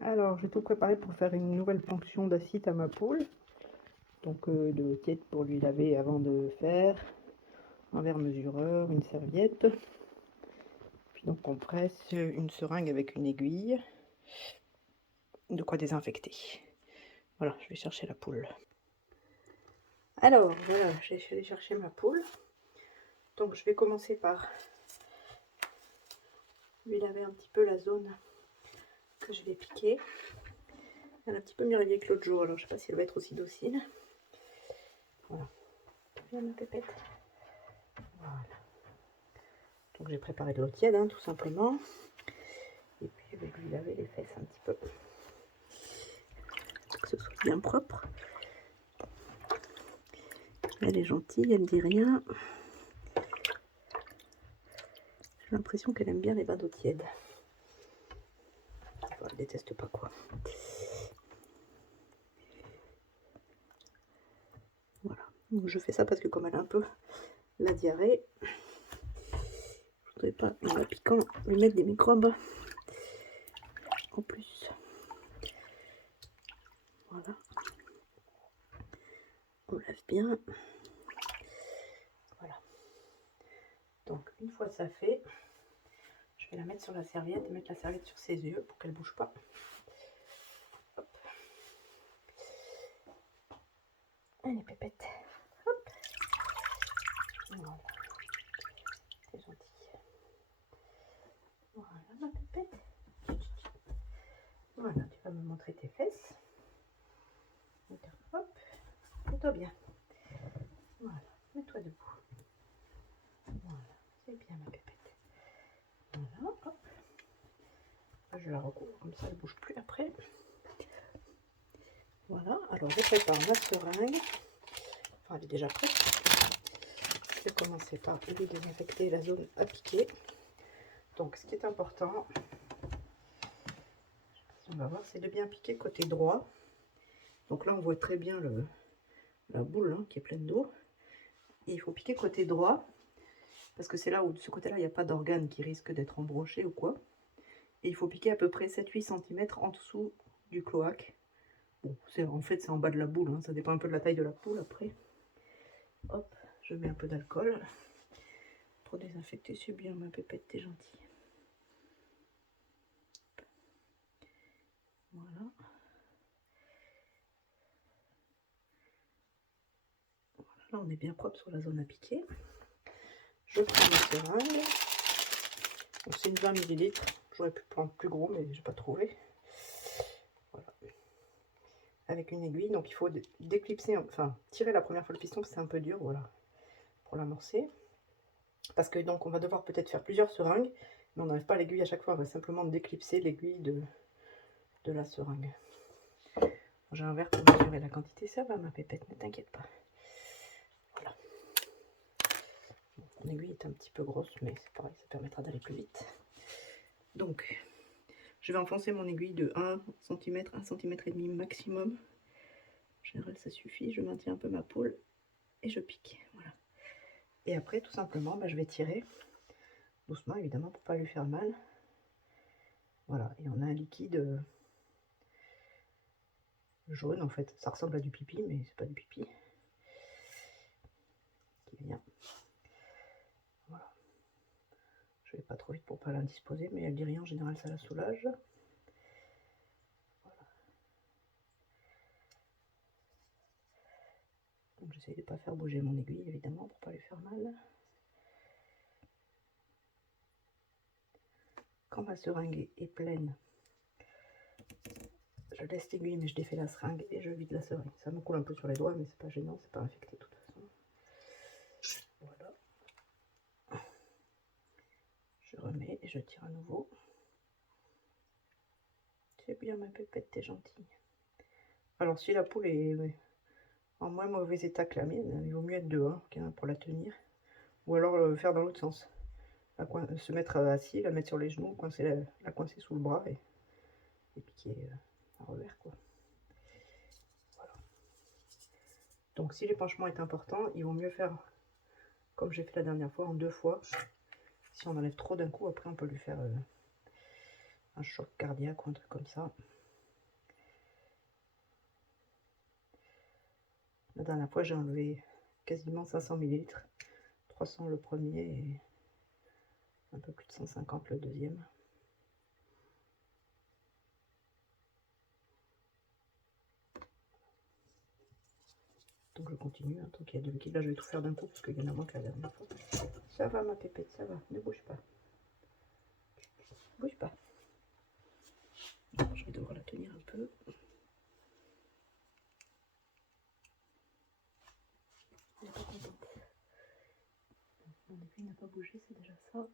Alors, j'ai tout préparé pour faire une nouvelle ponction d'acide à ma poule. Donc, de l'eau tiède pour lui laver avant de faire, un verre mesureur, une serviette. Puis donc, on presse une seringue avec une aiguille. De quoi désinfecter. Voilà, je vais chercher la poule. Alors, voilà, je suis allée chercher ma poule. Donc, je vais commencer par lui laver un petit peu la zone que je vais piquer. Elle a un petit peu mieux réveillée que l'autre jour, alors je ne sais pas si elle va être aussi docile. Voilà. Viens ma pépette. Voilà. Donc j'ai préparé de l'eau tiède, hein, tout simplement. Et puis je vais lui laver les fesses un petit peu. Pour que ce soit bien propre. Elle est gentille, elle ne dit rien. J'ai l'impression qu'elle aime bien les bains d'eau tiède. Enfin, elle déteste pas quoi. Voilà. Donc je fais ça parce que comme elle a un peu la diarrhée, je voudrais pas, en la piquant, lui mettre des microbes en plus. Voilà. On lave bien. Voilà. Donc une fois ça fait, je vais la mettre sur la serviette, mettre la serviette sur ses yeux pour qu'elle ne bouge pas. Hop. Allez pépette. Hop. Voilà. C'est gentil. Voilà ma pépette. Voilà, tu vas me montrer tes fesses. Hop. Mets-toi bien. Voilà. Mets-toi debout. Voilà. C'est bien ma pépette. Voilà. Hop. Je la recouvre comme ça, elle ne bouge plus après. Voilà. Alors je prépare ma seringue. Enfin, elle est déjà prête. Je vais commencer par lui désinfecter la zone à piquer. Donc ce qui est important, on va voir, c'est de bien piquer côté droit. Donc là on voit très bien la boule hein, qui est pleine d'eau. Et il faut piquer côté droit, parce que c'est là où de ce côté-là il n'y a pas d'organe qui risque d'être embroché ou quoi. Et il faut piquer à peu près 7-8 cm en dessous du cloaque. Bon, en fait c'est en bas de la boule, hein, ça dépend un peu de la taille de la poule après. Hop, je mets un peu d'alcool. Pour désinfecter, c'est bien ma pépette, t'es gentille. Voilà. Là, on est bien propre sur la zone à piquer. Je prends ma seringue. C'est une 20 ml. J'aurais pu prendre plus gros, mais j'ai pas trouvé. Voilà. Avec une aiguille. Donc, il faut déclipser, enfin, tirer la première fois le piston, parce que c'est un peu dur, voilà, pour l'amorcer. Parce que donc, on va devoir peut-être faire plusieurs seringues, mais on n'enlève pas l'aiguille à chaque fois. On va simplement déclipser l'aiguille de la seringue. J'ai un verre pour mesurer la quantité. Ça va, ma pépette, ne t'inquiète pas. Voilà. Mon aiguille est un petit peu grosse, mais c'est pareil, ça permettra d'aller plus vite. Donc, je vais enfoncer mon aiguille de 1 cm, 1 cm et demi maximum. En général, ça suffit. Je maintiens un peu ma poule et je pique. Voilà. Et après, tout simplement, je vais tirer doucement, évidemment, pour pas lui faire mal. Voilà. Et on a un liquide jaune, en fait. Ça ressemble à du pipi, mais c'est pas du pipi. Qui vient. Voilà. Je vais pas trop vite pour pas l'indisposer, mais elle dit rien. En général, ça la soulage. Donc j'essaye de ne pas faire bouger mon aiguille, évidemment, pour pas lui faire mal. Quand ma seringue est pleine, je laisse l'aiguille, mais je défais la seringue et je vide la seringue. Ça me coule un peu sur les doigts, mais c'est pas gênant, c'est pas infecté de toute façon. Voilà. Je remets et je tire à nouveau. C'est bien ma pépette, t'es gentille. Alors si la poule est en moins mauvais état que la mienne, il vaut mieux être deux hein, pour la tenir. Ou alors faire dans l'autre sens. Se mettre assis, la mettre sur les genoux, la coincer sous le bras et piquer à revers quoi. Voilà. Donc si l'épanchement est important, il vaut mieux faire comme j'ai fait la dernière fois, en 2 fois. Si on enlève trop d'un coup, après on peut lui faire un choc cardiaque ou un truc comme ça. La dernière fois, j'ai enlevé quasiment 500 ml. 300 le premier et un peu plus de 150 le deuxième. Donc je continue, hein, tant qu'il y a du liquide. Là, je vais tout faire d'un coup parce qu'il y en a moins que la dernière fois. Ça va, ma pépette, ça va. Ne bouge pas. Bouge pas. Je vais devoir la tenir un peu. Elle n'est pas contente. En effet, il n'a pas bougé, c'est déjà ça.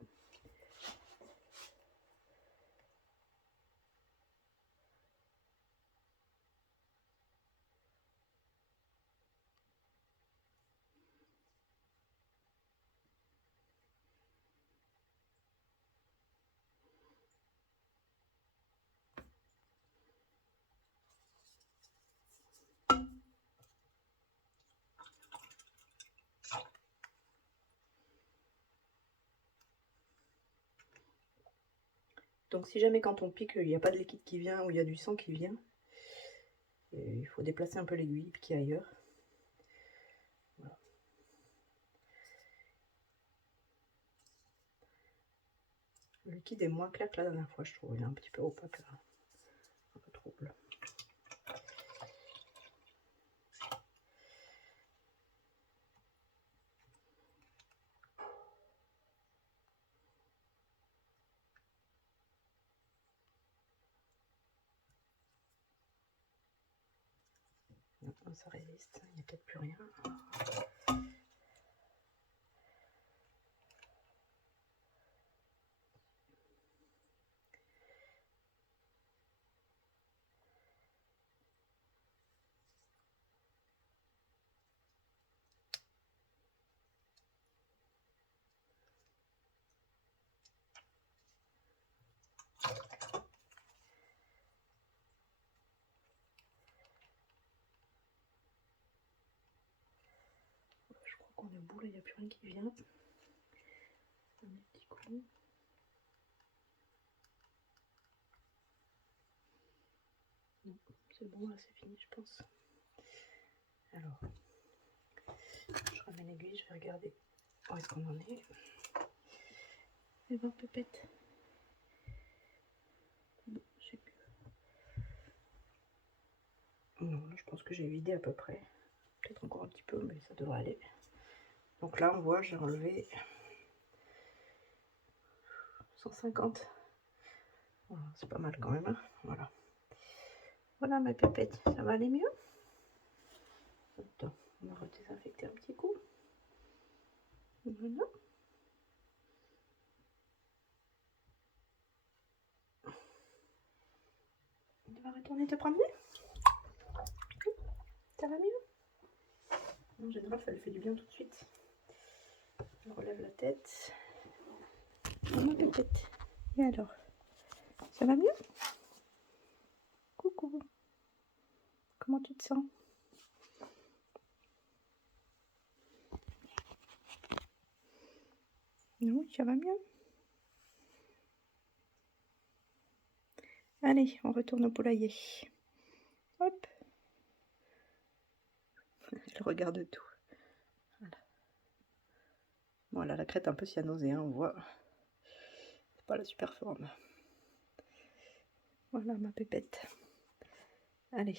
Donc si jamais quand on pique, il n'y a pas de liquide qui vient ou il y a du sang qui vient, il faut déplacer un peu l'aiguille, piquer ailleurs. Voilà. Le liquide est moins clair que la dernière fois, je trouve. Il est un petit peu opaque, là. Un peu trouble. Ça résiste, il n'y a peut-être plus rien. Je crois qu'on est au bout, là, il n'y a plus rien qui vient. Un petit coup. C'est bon, là c'est fini, je pense. Alors, je ramène l'aiguille, je vais regarder où est-ce qu'on en est. Et voir pépette. Bon, je sais plus. Non, là je pense que j'ai vidé à peu près. Peut-être encore un petit peu, mais ça devrait aller. Donc là on voit, j'ai enlevé 150. Voilà, c'est pas mal quand même. Hein, voilà. Voilà ma pépette, ça va aller mieux. Attends, on va redésinfecter un petit coup. Voilà. Tu vas retourner te promener? Ça va mieux? En général, ça lui fait du bien tout de suite. Je relève la tête. Oh, ma pépette. Et alors? Ça va mieux? Coucou. Comment tu te sens? Non, ça va mieux? Allez, on retourne au poulailler. Hop. Elle regarde tout. Voilà. Voilà, la crête un peu cyanosée, hein, on voit. C'est pas la super forme. Voilà ma pépette. Allez.